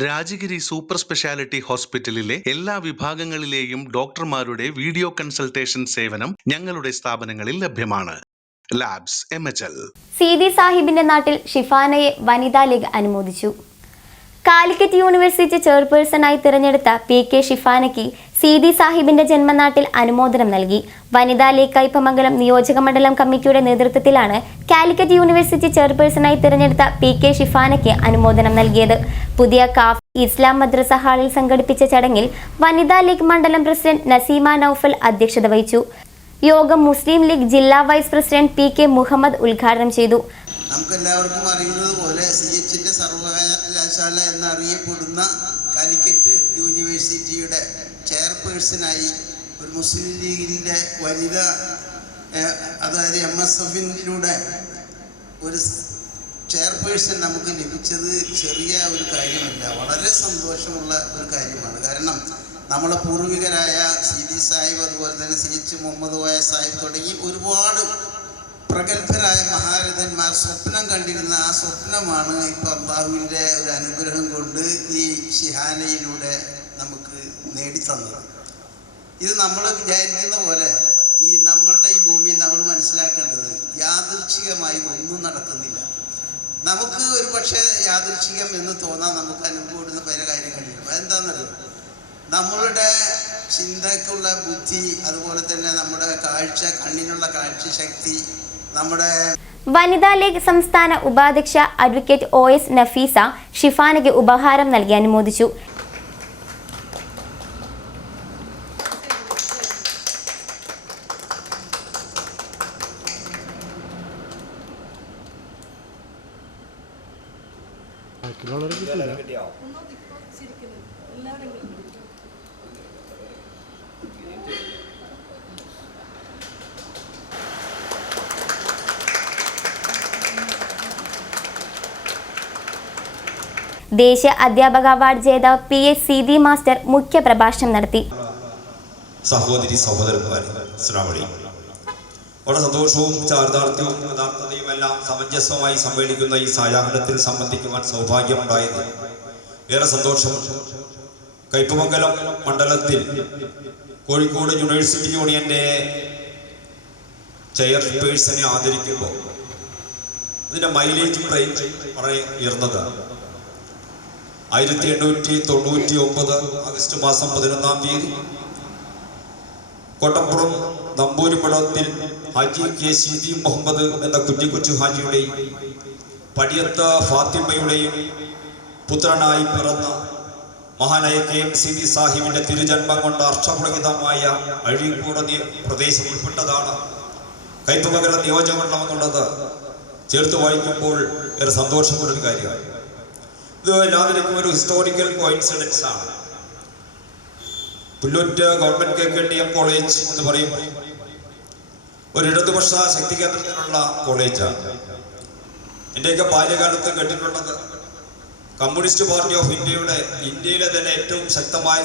Rajagiri super speciality ഹോസ്പിറ്റലിലെ എല്ലാ വിഭാഗങ്ങളിലെയും ഡോക്ടർമാരുടെ വീഡിയോ കൺസൾട്ടേഷൻ സേവനം ഞങ്ങളുടെ സ്ഥാപനങ്ങളിൽ ലഭ്യമാണ്. ലാബ്സ് എം എച്ച് എൽ സാഹിബിന്റെ നാട്ടിൽ ഷിഫാനയെ വനിതാ ലീഗ് അനുമോദിച്ചു. കാലിക്കറ്റ് യൂണിവേഴ്സിറ്റി ചെയർപേഴ്സണായി തിരഞ്ഞെടുത്ത പി കെ ഷിഫാനയ്ക്ക് സീതി സാഹിബിന്റെ ജന്മനാട്ടിൽ അനുമോദനം നൽകി. വനിതാ ലീഗ് കൈപ്പമംഗലം നിയോജക മണ്ഡലം കമ്മിറ്റിയുടെ നേതൃത്വത്തിലാണ് കാലിക്കറ്റ് യൂണിവേഴ്സിറ്റി ചെയർപേഴ്സണായി തിരഞ്ഞെടുത്ത പി കെ ഷിഫാനയ്ക്ക് അനുമോദനം നൽകിയത്. പുതിയ കാഫ് ഇസ്ലാം മദ്രസ ഹാളിൽ സംഘടിപ്പിച്ച ചടങ്ങിൽ വനിതാ ലീഗ് മണ്ഡലം പ്രസിഡന്റ് നസീമ നൌഫൽ അധ്യക്ഷത വഹിച്ചു. യോഗം മുസ്ലിം ലീഗ് ജില്ലാ vice president P K Muhammad ഉദ്ഘാടനം ചെയ്തു. നമുക്കെല്ലാവർക്കും അറിയുന്നത് പോലെ സി എച്ചിന്റെ സർവകലാശാല എന്നറിയപ്പെടുന്ന കാലിക്കറ്റ് യൂണിവേഴ്സിറ്റിയുടെ ചെയർപേഴ്സണായി ഒരു മുസ്ലിം ലീഗിന്റെ വനിത അതായത് എം എസ് എഫിലൂടെ ഒരു ചെയർപേഴ്സൺ നമുക്ക് ലഭിച്ചത് ചെറിയ ഒരു കാര്യമല്ല വളരെ സന്തോഷമുള്ള ഒരു കാര്യമാണ്. കാരണം നമ്മളെ പൂർവികരായ സി ഡി സാഹിബ് അതുപോലെ തന്നെ സി എച്ച് മുഹമ്മദ് വായ സാഹിബ് തുടങ്ങി ഒരുപാട് പ്രഗത്ഭരായ മഹാരഥന്മാർ സ്വപ്നം കണ്ടിരുന്ന ആ സ്വപ്നമാണ് ഇപ്പൊ അള്ളാഹുവിന്റെ ഒരു അനുഗ്രഹം കൊണ്ട് ഈ ഷിഹാനയിലൂടെ നമുക്ക് നേടിത്തന്നത്. ഇത് നമ്മൾ വിചാരിക്കുന്ന പോലെ ഈ നമ്മളുടെ ഈ ഭൂമിയിൽ നമ്മൾ മനസ്സിലാക്കേണ്ടത് യാദൃച്ഛികമായി ഒന്നും നടക്കുന്നില്ല. നമുക്ക് ഒരു പക്ഷേ യാദൃച്ഛികം എന്ന് തോന്നാൻ നമുക്ക് അനുഭവപ്പെടുന്ന പല കാര്യങ്ങളിലും. അതെന്താണെന്നറിയോ നമ്മളുടെ ചിന്തക്കുള്ള ബുദ്ധി അതുപോലെ തന്നെ നമ്മുടെ കാഴ്ച കണ്ണിനുള്ള കാഴ്ച ശക്തി നമ്മുടെ വനിതാ ലീഗ് സംസ്ഥാന ഉപാധ്യക്ഷ അഡ്വക്കേറ്റ് ഒ എസ് നഫീസ ഷിഫാനയ്ക്ക് ഉപഹാരം നൽകി അനുമോദിച്ചു. ദേശീയ അധ്യാപക അവാർഡ് ജേതാവ് പി എസ് സീതി മാസ്റ്റർ മുഖ്യ പ്രഭാഷണം നടത്തി. സഹോദരി സഹോദരന്മാരെ ശ്രാവണി വളരെ സന്തോഷവും ചാർദാർത്ഥ്യവും യഥാർത്ഥതയും എല്ലാം സമഞ്ജസമായി സമ്മേളിക്കുന്ന ഈ സായാഹ്നത്തിൽ സംബന്ധിക്കുവാൻ സൗഭാഗ്യമുണ്ടായത്. ഏറെ സന്തോഷം. കയ്പമംഗലം മണ്ഡലത്തിൽ കോഴിക്കോട് യൂണിവേഴ്സിറ്റി യൂണിയന്റെ ചെയർപേഴ്സണെ ആദരിക്കുമ്പോൾ അതിന്റെ മൈലേജ് റേഞ്ച് വളരെ ഉയർന്നതാണ്. ആയിരത്തി എണ്ണൂറ്റി തൊണ്ണൂറ്റി ഒമ്പത് ആഗസ്റ്റ് മാസം പതിനൊന്നാം തീയതി കോട്ടപ്പുറം നമ്പൂരിപ്പുഴത്തിൽ ഹാജി കെ സീതി മുഹമ്മദ് എന്ന കുറ്റിക്കൊച്ചു ഹാജിയുടെയും പടിയത്ത ഫാത്തിമയുടെയും പുത്രനായി പിറന്ന മഹാനായ കെ എം സി ബി സാഹിബിന്റെ തിരുജന്മം കൊണ്ട് അർഷപുളകിതമായ അഴീക്കോട് പ്രദേശം ഉൾപ്പെട്ടതാണ്. കൈത്തുമകര നിയോജകമണ്ഡലം എന്നുള്ളത് ചേർത്ത് വായിക്കുമ്പോൾ ഏറെ സന്തോഷമുള്ളൊരു കാര്യമാണ്. എല്ലാവരിലും ഒരു ഹിസ്റ്റോറിക്കൽ കോയിൻസിഡൻസ് ആണ്. Pullut government K K T M college എന്ന് പറയുമ്പോൾ ഒരു ഇടതുപക്ഷ ശക്തി കേന്ദ്രത്തിലുള്ള കോളേജാണ് എന്റെയൊക്കെ ബാല്യകാലത്ത് കേട്ടിട്ടുള്ളത് കമ്മ്യൂണിസ്റ്റ് പാർട്ടി ഓഫ് ഇന്ത്യയുടെ ഇന്ത്യയിലെ തന്നെ ഏറ്റവും ശക്തമായ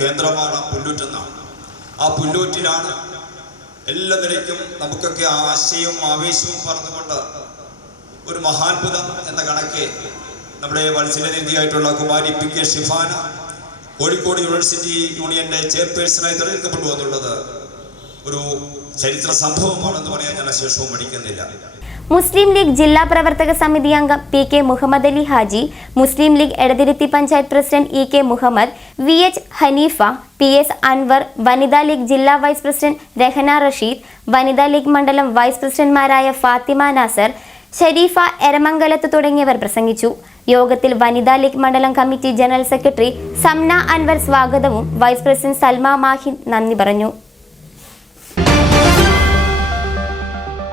കേന്ദ്രമാണ് പുല്ലൂറ്റ് എന്നാണ്. ആ പുല്ലൂറ്റിലാണ് എല്ലാ നിലയ്ക്കും നമുക്കൊക്കെ ആശയവും ആവേശവും പറഞ്ഞുകൊണ്ട് ഒരു മഹാത്ഭുതം എന്ന കണക്ക് നമ്മുടെ മത്സരനിധിയായിട്ടുള്ള Kumari P K Shifana Kozhikode university യൂണിയന്റെ ചെയർപേഴ്സണായി തെരഞ്ഞെടുക്കപ്പെട്ടു എന്നുള്ളത് ഒരു ചരിത്ര സംഭവമാണെന്ന് പറയാൻ ഞാൻ അശേഷവും മടിക്കുന്നില്ല. മുസ്ലിം ലീഗ് ജില്ലാ പ്രവർത്തക സമിതി അംഗം P K Muhammad Ali Haji Muslim League Edathiruthi panchayat president E K Muhammad V H Haneefa P S Anwar Vanitha League ജില്ലാ വൈസ് പ്രസിഡന്റ് രഹന റഷീദ് വനിതാ ലീഗ് മണ്ഡലം വൈസ് പ്രസിഡന്റ്മാരായ ഫാത്തിമ നാസർ ഷരീഫ എരമംഗലത്ത് തുടങ്ങിയവർ പ്രസംഗിച്ചു. യോഗത്തിൽ വനിതാ ലീഗ് മണ്ഡലം committee general secretary Samna Anwar സ്വാഗതവും വൈസ് പ്രസിഡന്റ് സൽമ മാഹിൻ നന്ദി പറഞ്ഞു